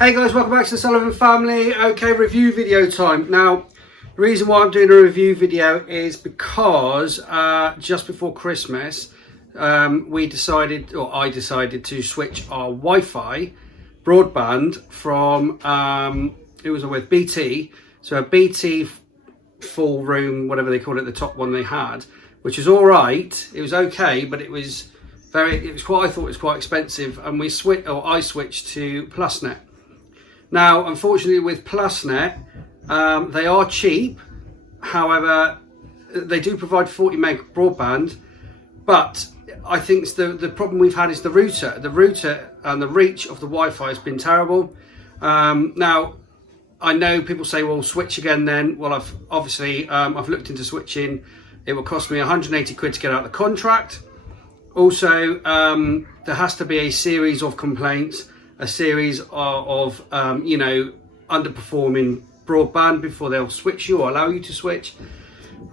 Hey guys, welcome back to the Sullivan family. Okay, review video time. Now, the reason why I'm doing a review video is because just before Christmas, I decided to switch our Wi-Fi broadband from, it was with BT, so a BT full room, whatever they call it, the top one they had, which was all right. It was okay, but it was quite, I thought it was quite expensive, and I switched to PlusNet. Now, unfortunately, with PlusNet, they are cheap. However, they do provide 40 meg broadband, but I think the problem we've had is the router. The router and the reach of the Wi-Fi has been terrible. Now, I know people say, well, switch again then. Well, I've looked into switching. It will cost me 180 quid to get out of the contract. Also, there has to be a series of complaints, a series of underperforming broadband before they'll switch you or allow you to switch.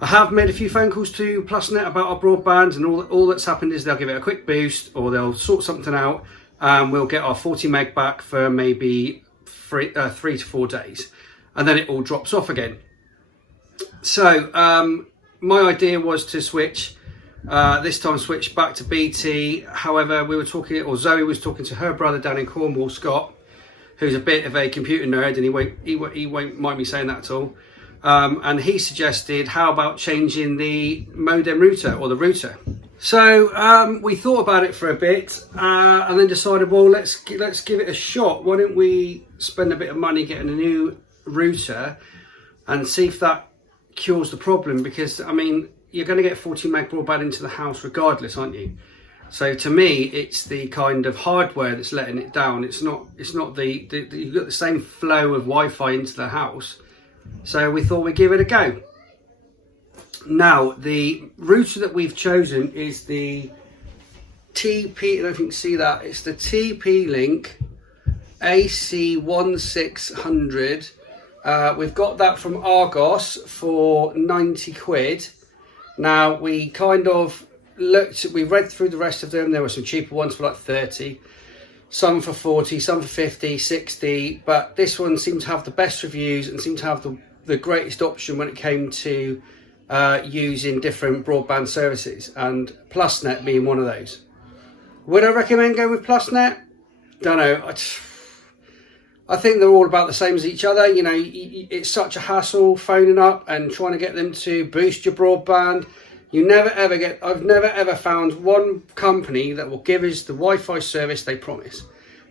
I have made a few phone calls to PlusNet about our broadband, and all that's happened is they'll give it a quick boost or they'll sort something out, and we'll get our 40 meg back for maybe 3 to 4 days, and then it all drops off again. So my idea was to switch switch back to BT. However, Zoe was talking to her brother down in Cornwall, Scott, who's a bit of a computer nerd, and he won't mind me saying that at all. And he suggested, how about changing the modem router or the router? So we thought about it for a bit, and then decided, well, let's give it a shot. Why don't we spend a bit of money getting a new router and see if that cures the problem? Because I mean, you're going to get 40 meg broadband into the house regardless, aren't you? So to me, it's the kind of hardware that's letting it down. It's not you've got the same flow of Wi-Fi into the house. So we thought we'd give it a go. Now, the router that we've chosen is the TP, I don't know if you can see that, it's the TP-Link AC1600. We've got that from Argos for 90 quid. Now, we kind of we read through the rest of them. There were some cheaper ones for like 30, some for 40, some for 50, 60, but this one seemed to have the best reviews and seemed to have the greatest option when it came to using different broadband services, and PlusNet being one of those. Would I recommend going with PlusNet? Don't know. I think they're all about the same as each other. You know, it's such a hassle phoning up and trying to get them to boost your broadband. I've never ever found one company that will give us the Wi-Fi service they promise.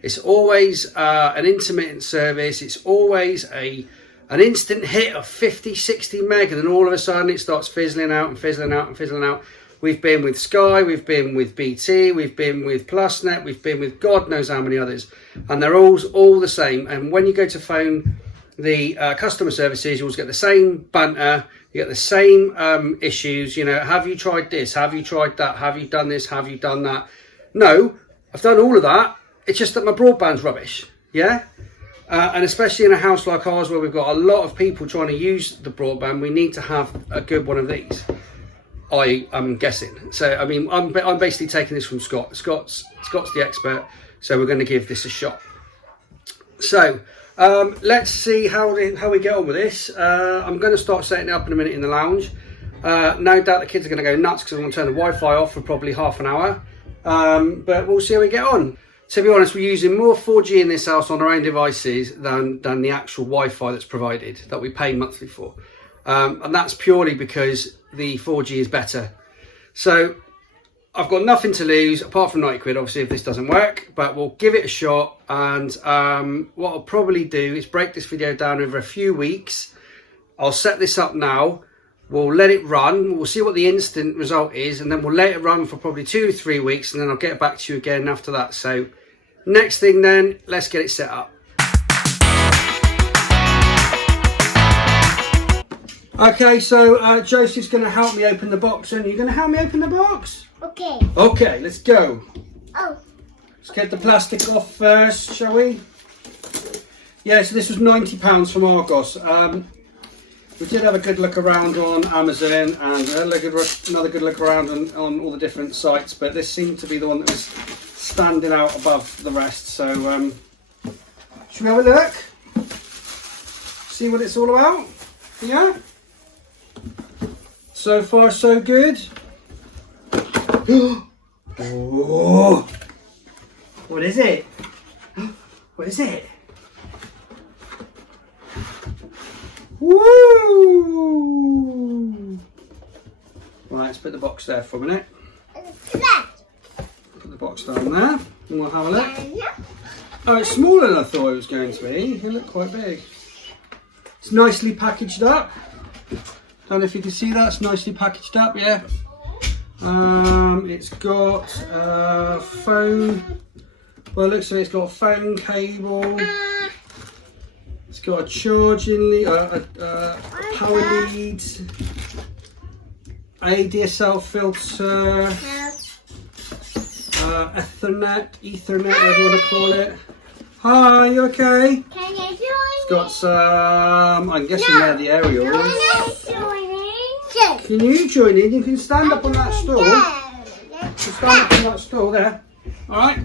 It's always an intermittent service. It's always an instant hit of 50, 60 meg, and then all of a sudden it starts fizzling out and fizzling out and fizzling out. We've been with Sky, we've been with BT, we've been with PlusNet, we've been with God knows how many others, and they're all the same. And when you go to phone the customer services, you always get the same banter, you get the same issues. You know, have you tried this? Have you tried that? Have you done this? Have you done that? No, I've done all of that. It's just that my broadband's rubbish. Yeah. And especially in a house like ours where we've got a lot of people trying to use the broadband, we need to have a good one of these. I'm guessing. So I mean, I'm basically taking this from Scott. Scott's the expert, so we're going to give this a shot. So let's see how we get on with this. I'm going to start setting it up in a minute in the lounge. No doubt the kids are going to go nuts because I'm going to turn the Wi-Fi off for probably half an hour. But we'll see how we get on. To be honest, we're using more 4G in this house on our own devices than the actual Wi-Fi that's provided, that we pay monthly for. And that's purely because the 4G is better. So I've got nothing to lose apart from 90 quid, obviously, if this doesn't work, but we'll give it a shot. And what I'll probably do is break this video down over a few weeks. I'll set this up now. We'll let it run. We'll see what the instant result is, and then we'll let it run for probably 2 to 3 weeks, and then I'll get back to you again after that. So next thing then, let's get it set up. Okay, so Josie's going to help me open the box, and you're going to help me open the box? Okay. Okay, let's go. Oh. Let's get the plastic off first, shall we? Yeah, so this was £90 from Argos. We did have a good look around on Amazon and another good look around on all the different sites, but this seemed to be the one that was standing out above the rest. So Should we have a look? See what it's all about? Yeah? So far so good. Oh, what is it? What is it? Woo! Right, let's put the box there for a minute. Put the box down there and we'll have a look. Oh, it's smaller than I thought it was going to be. It looked quite big. It's nicely packaged up. Don't know if you can see that. It's nicely packaged up, yeah. It's got a phone. Well, it looks like it's got a phone cable. It's got a charging lead, power lead, Vdsl filter, Ethernet, whatever you want to call it. Hi, you okay? Can you join? It's got some, I'm guessing they're the aerials. Can you join in? You can stand up on that stool. You can stand up on that stool there. Alright.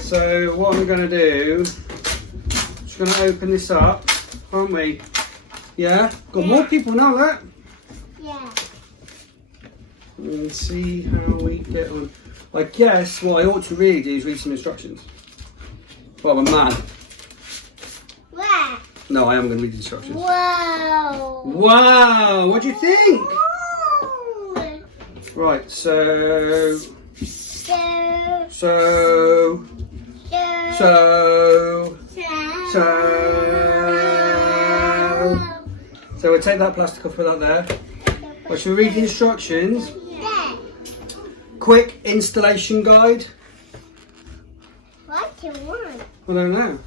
So what I'm going to do, just going to open this up, aren't we? Yeah? Got more people now, look. Yeah. And see how we get on. I guess what I ought to really do is read some instructions. Well, I'm a man. Where? No, I am going to read the instructions. Whoa. Wow, what do you think? Ooh. Right, so we'll take that plastic off, put that there. Well, should we read the instructions? Yeah. Quick installation guide. What do you want? I don't know.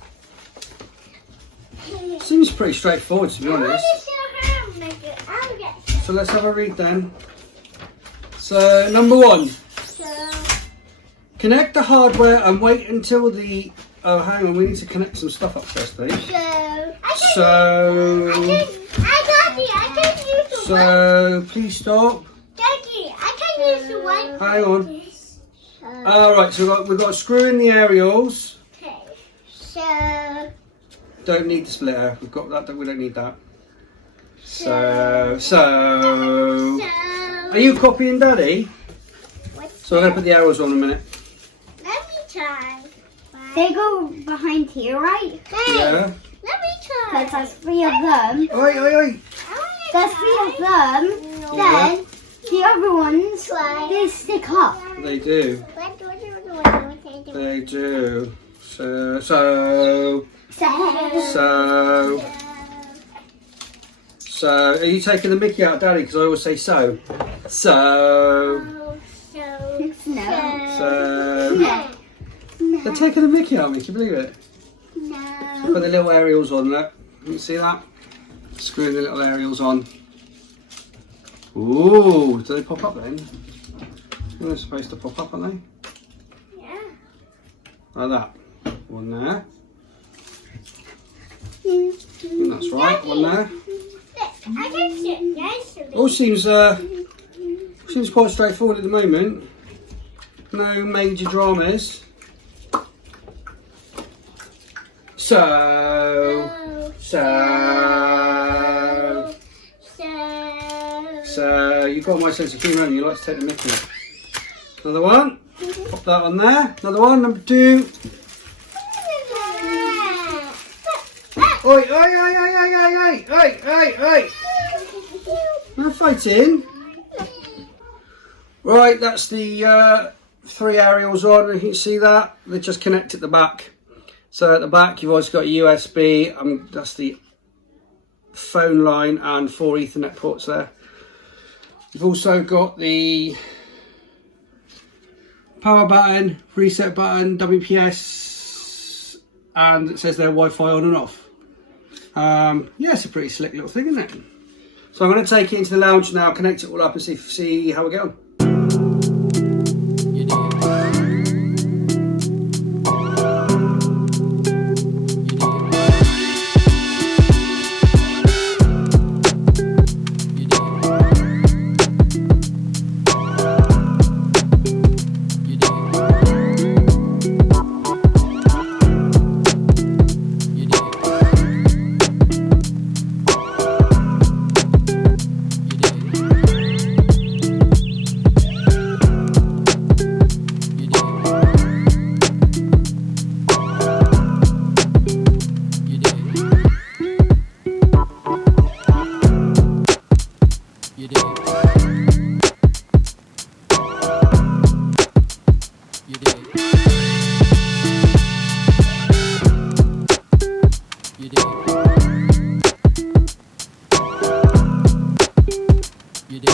Seems pretty straightforward, to be honest. So let's have a read then. So number 1. Connect the hardware and wait until the... Oh, hang on, we need to connect some stuff up first, please. So please stop. Daddy, I can use the one. Hang on. Alright, so we've got a screw in the aerials. Okay. So. Don't need the splitter. We've got that. We don't need that. So. Are you copying Daddy? So I'm going to put the arrows on in a minute. Let me try. They go behind here, right? Yeah. Let me try. Because there's 3 of them. Oi, oi, oi. There's 3 of them. Then the other ones, they stick up. They do. They do. So are you taking the mickey out of Daddy? Because I always say so. They're taking the mickey out of me, can you believe it? No. Put the little aerials on, look. Can you see that? Screw the little aerials on. Ooh, do they pop up then? They're supposed to pop up, aren't they? Yeah. Like that. One there. I think that's right. One there. I can sit nicely. All seems quite straightforward at the moment. No major dramas. So you've got my sense of humour, and you like to take the mickey. Another one. Pop that on there. Another one. Number 2. Oi, oi, oi, oi, oi, oi, oi, oi. No fighting. Right, that's the 3 aerials on. You can see that. They just connect at the back. So at the back, you've also got a USB. That's the phone line and 4 Ethernet ports there. You've also got the power button, reset button, WPS, and it says there Wi-Fi on and off. Yeah, it's a pretty slick little thing, isn't it? So I'm going to take it into the lounge now, connect it all up and see how we get on. You dig? You dig? You dig?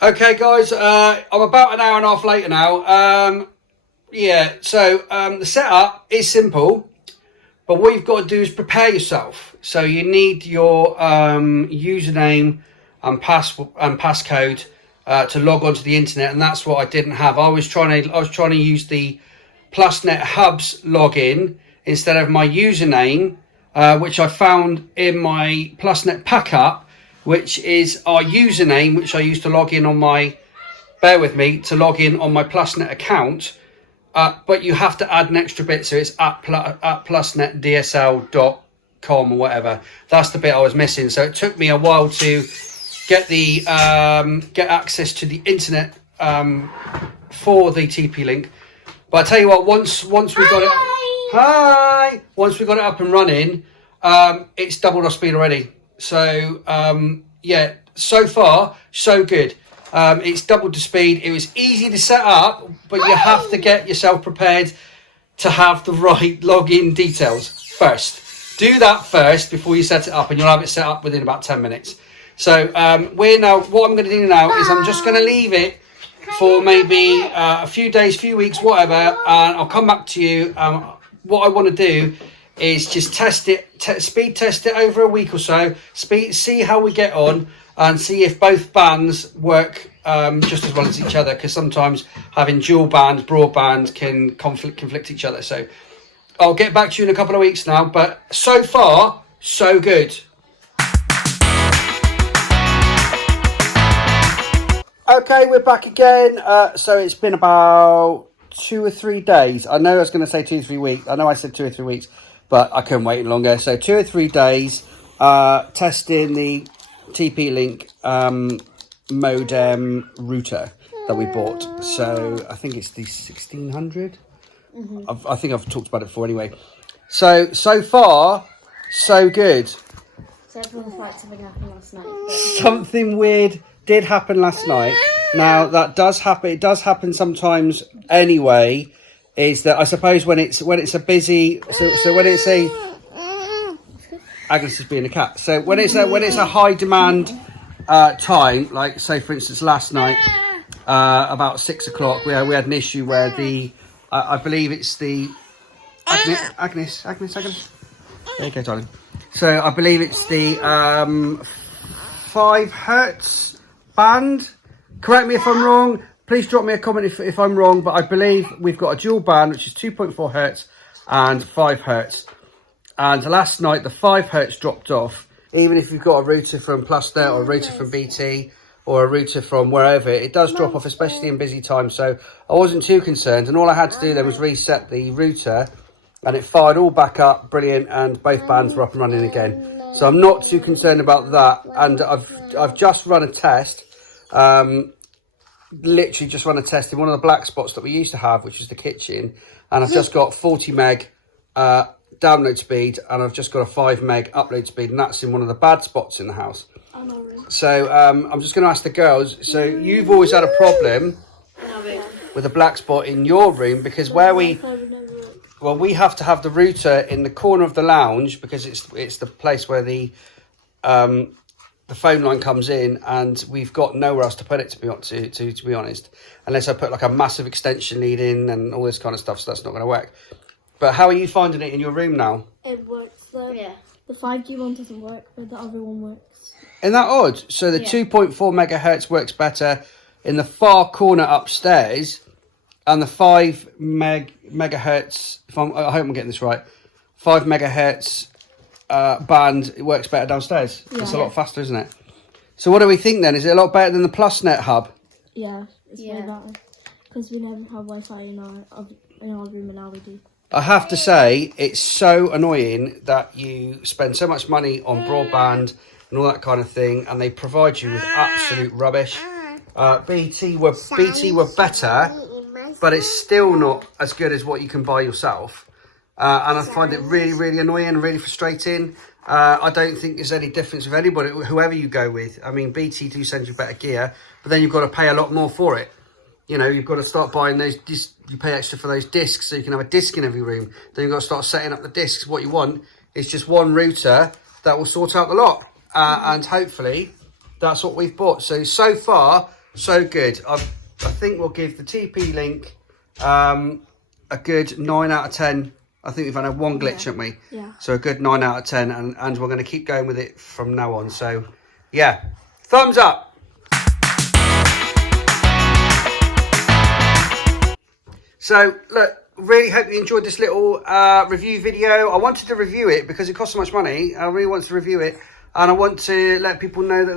Okay guys, I'm about an hour and a half later now. Yeah, so the setup is simple, but what you've got to do is prepare yourself. So you need your username and passcode to log onto the internet, and that's what I didn't have. I was trying to use the PlusNet Hubs login instead of my username, which I found in my PlusNet Backup, which is our username, which I used to log in on my, bear with me, to log in on my PlusNet account. But you have to add an extra bit, so it's at plusnetdsl.com or whatever. That's the bit I was missing. So it took me a while to get the get access to the internet for the TP link. But I tell you what, once we got it, once we got it up and running, it's doubled our speed already. So yeah, so far so good. It's doubled the speed. It was easy to set up, but you have to get yourself prepared to have the right login details first. Do that first before you set it up, and you'll have it set up within about 10 minutes. So what I'm going to do now is I'm just going to leave it for maybe a few days, few weeks, whatever, and I'll come back to you. What I want to do is just test it, speed test it over a week or so, see how we get on, and see if both bands work just as well as each other, because sometimes having dual bands, broadband, can conflict each other. So I'll get back to you in a couple of weeks now, but so far, so good. Okay, we're back again. So it's been about 2 or 3 days. I know I was going to say 2 or 3 weeks. I know I said 2 or 3 weeks, but I couldn't wait longer. So 2 or 3 days testing the TP-Link modem router that we bought. So I think it's the 1600. I think I've talked about it before anyway. So far, so good. So everyone's like something happened last night. Something weird did happen last night. Now that does happen. It does happen sometimes anyway. Is that I suppose when it's a busy so when it's a Agnes is being a cat. So when it's a high demand time, like say for instance last night about 6 o'clock, we had an issue where the I believe it's the Agnes. There you go, darling. So I believe it's the 5 hertz band. Correct me if I'm wrong. Please drop me a comment if I'm wrong, but I believe we've got a dual band, which is 2.4 hertz and 5 hertz. And last night, the 5 hertz dropped off. Even if you've got a router from PlusNet or a router from BT or a router from wherever, it does drop off, especially in busy times. So I wasn't too concerned. And all I had to do then was reset the router, and it fired all back up, brilliant, and both bands were up and running again. So I'm not too concerned about that. And I've just run a test. Literally just run a test in one of the black spots that we used to have, which is the kitchen, and I've just got 40 meg download speed, and I've just got a 5 meg upload speed, and that's in one of the bad spots in the house. So I'm just going to ask the girls, so you've always had a problem with a black spot in your room, because where we have to have the router in the corner of the lounge, because it's the place where the phone line comes in, and we've got nowhere else to put it, to be honest, unless I put like a massive extension lead in and all this kind of stuff, so that's not going to work. But how are you finding it in your room now? It works though. Yeah. The 5G one doesn't work, but the other one works. Isn't that odd? So the 2.4 megahertz works better in the far corner upstairs, and the 5 megahertz, I hope I'm getting this right, 5 megahertz band, it works better downstairs. It's a lot faster, isn't it? So what do we think then? Is it a lot better than the PlusNet hub? Yeah, it's way better. Because we never have Wi-Fi in our room, and now we do. I have to say, it's so annoying that you spend so much money on broadband and all that kind of thing, and they provide you with absolute rubbish. BT were better, but it's still not as good as what you can buy yourself. And I find it really, really annoying and really frustrating. I don't think there's any difference with anybody, whoever you go with. I mean, BT do send you better gear, but then you've got to pay a lot more for it. You know, you've got to start buying those, you pay extra for those discs so you can have a disc in every room. Then you've got to start setting up the discs. What you want is just one router that will sort out the lot. And hopefully that's what we've bought. So far, so good. I think we'll give the TP-Link a good 9 out of 10. I think we've had one glitch, haven't we? Yeah. So a good 9 out of 10. And we're going to keep going with it from now on. So, yeah. Thumbs up. So, look, really hope you enjoyed this little review video. I wanted to review it because it costs so much money. I really want to review it. And I want to let people know that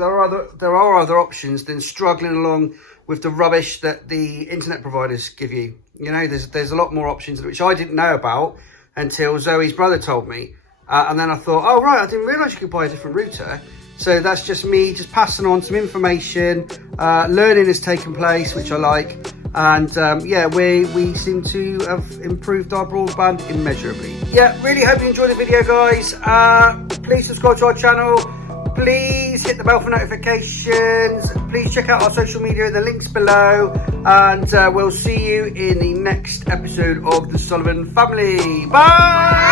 there are other options than struggling along with the rubbish that the internet providers give you. You know, there's a lot more options, which I didn't know about until Zoe's brother told me. And then I thought, oh, right, I didn't realise you could buy a different router. So that's just me just passing on some information. Learning has taken place, which I like. And yeah, we seem to have improved our broadband immeasurably. Yeah, really hope you enjoyed the video, guys. Please subscribe to our channel. Please hit the bell for notifications. Please check out our social media, the links below. And we'll see you in the next episode of the Sullivan Family. Bye!